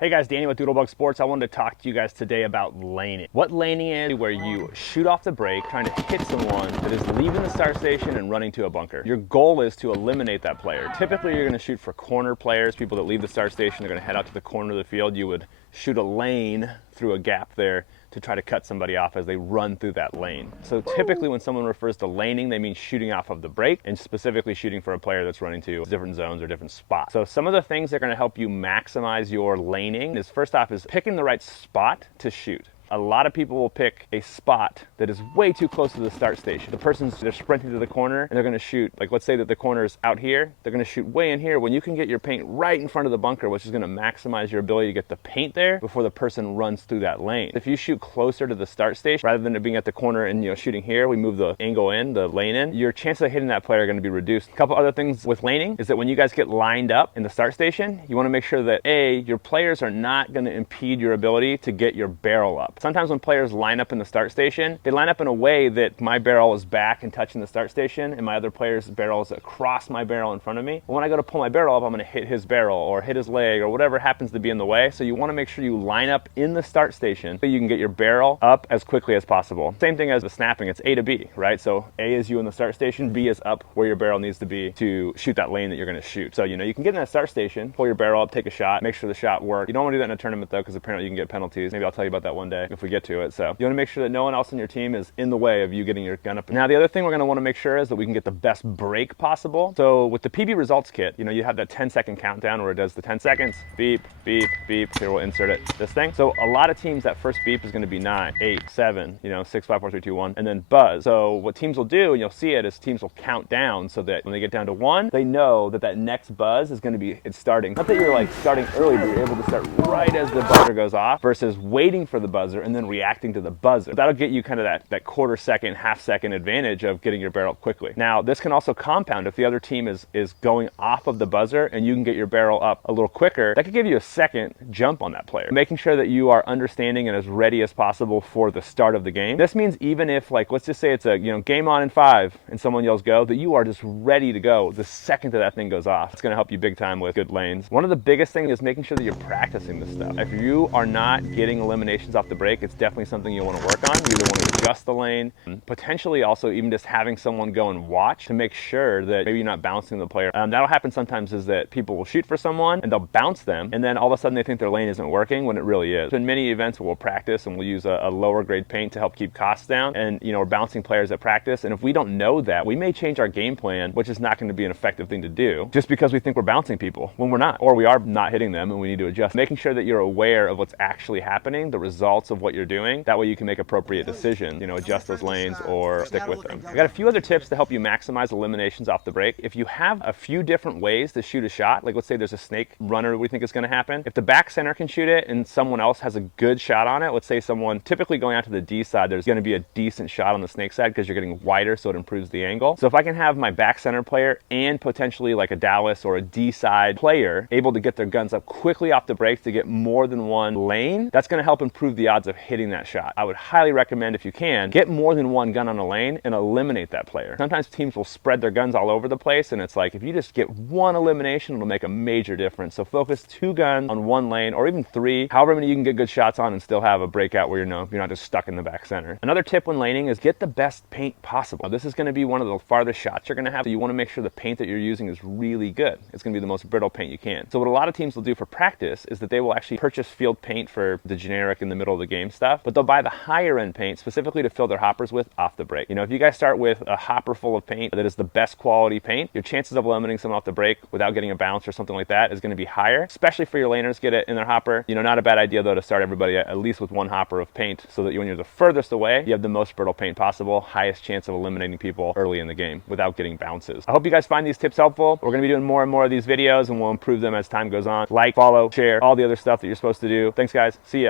Hey guys, Danny with Doodlebug Sports. I wanted to talk to you guys today about laning. What laning is, where you shoot off the break, trying to hit someone that is leaving the start station and running to a bunker. Your goal is to eliminate that player. Typically, you're gonna shoot for corner players, people that leave the start station, they're gonna head out to the corner of the field. You would shoot a lane through a gap there to try to cut somebody off as they run through that lane. So typically when someone refers to laning, they mean shooting off of the break and specifically shooting for a player that's running to different zones or different spots. So some of the things that are gonna help you maximize your laning is, first off, is picking the right spot to shoot. A lot of people will pick a spot that is way too close to the start station. They're sprinting to the corner and they're gonna shoot, like let's say that the corner is out here, they're gonna shoot way in here when you can get your paint right in front of the bunker, which is gonna maximize your ability to get the paint there before the person runs through that lane. If you shoot closer to the start station, rather than it being at the corner and shooting here, we move the angle in, the lane in, your chances of hitting that player are gonna be reduced. A couple other things with laning is that when you guys get lined up in the start station, you wanna make sure that your players are not gonna impede your ability to get your barrel up. Sometimes when players line up in the start station, they line up in a way that my barrel is back and touching the start station and my other player's barrel is across my barrel in front of me. But when I go to pull my barrel up, I'm gonna hit his barrel or hit his leg or whatever happens to be in the way. So you wanna make sure you line up in the start station so you can get your barrel up as quickly as possible. Same thing as the snapping, it's A to B, right? So A is you in the start station, B is up where your barrel needs to be to shoot that lane that you're gonna shoot. So you can get in that start station, pull your barrel up, take a shot, make sure the shot works. You don't wanna do that in a tournament though, because apparently you can get penalties. Maybe I'll tell you about that one day if we get to it. So you want to make sure that no one else on your team is in the way of you getting your gun up. Now the other thing we're going to want to make sure is that we can get the best break possible. So with the PB results kit, you have that 10-second countdown where it does the 10 seconds, beep, beep, beep. Here we'll insert it, this thing. So a lot of teams, that first beep is going to be 9, 8, 7, 6, 5, 4, 3, 2, 1, and then buzz. So what teams will do, and you'll see it, is teams will count down so that when they get down to 1, they know that that next buzz is going to be, it's starting. Not that you're like starting early, but you're able to start right as the buzzer goes off versus waiting for the buzzer and then reacting to the buzzer. That'll get you kind of that quarter second, half second advantage of getting your barrel quickly. Now, this can also compound if the other team is going off of the buzzer and you can get your barrel up a little quicker. That could give you a second jump on that player. Making sure that you are understanding and as ready as possible for the start of the game. This means even if, like, let's just say it's a game on in 5 and someone yells go, that you are just ready to go the second that thing goes off. It's going to help you big time with good lanes. One of the biggest things is making sure that you're practicing this stuff. If you are not getting eliminations off the break, it's definitely something you want to work on. You either want to adjust the lane, potentially also even just having someone go and watch to make sure that maybe you're not bouncing the player. That'll happen sometimes, is that people will shoot for someone and they'll bounce them and then all of a sudden they think their lane isn't working when it really is. In many events we'll practice and we'll use a lower grade paint to help keep costs down, and we're bouncing players at practice, and if we don't know that, we may change our game plan, which is not going to be an effective thing to do just because we think we're bouncing people when we're not, or we are not hitting them and we need to adjust. Making sure that you're aware of what's actually happening, the results of what you're doing, that way you can make appropriate decisions, adjust those lanes or stick with them. I got a few other tips to help you maximize eliminations off the break. If you have a few different ways to shoot a shot, like let's say there's a snake runner we think is going to happen, if the back center can shoot it and someone else has a good shot on it, let's say someone typically going out to the D side, there's going to be a decent shot on the snake side because you're getting wider, so it improves the angle. So if I can have my back center player and potentially like a Dallas or a D side player able to get their guns up quickly off the break to get more than one lane, that's going to help improve the odds of hitting that shot. I would highly recommend, if you can, get more than one gun on a lane and eliminate that player. Sometimes teams will spread their guns all over the place, and it's like if you just get one elimination, it'll make a major difference. So focus 2 guns on one lane, or even 3, however many you can get good shots on and still have a breakout where you're not just stuck in the back center. Another tip when laning is get the best paint possible. Now, this is going to be one of the farthest shots you're going to have, so you want to make sure the paint that you're using is really good. It's going to be the most brittle paint you can. So what a lot of teams will do for practice is that they will actually purchase field paint for the generic in the middle of the game stuff, but they'll buy the higher end paint specifically to fill their hoppers with off the break. If you guys start with a hopper full of paint that is the best quality paint, your chances of eliminating someone off the break without getting a bounce or something like that is going to be higher, especially for your laners. Get it in their hopper. Not a bad idea though to start everybody at least with 1 hopper of paint, so that when you're the furthest away, you have the most brittle paint possible, highest chance of eliminating people early in the game without getting bounces. I hope you guys find these tips helpful. We're going to be doing more and more of these videos and we'll improve them as time goes on. Like, follow, share, all the other stuff that you're supposed to do. Thanks guys. See ya.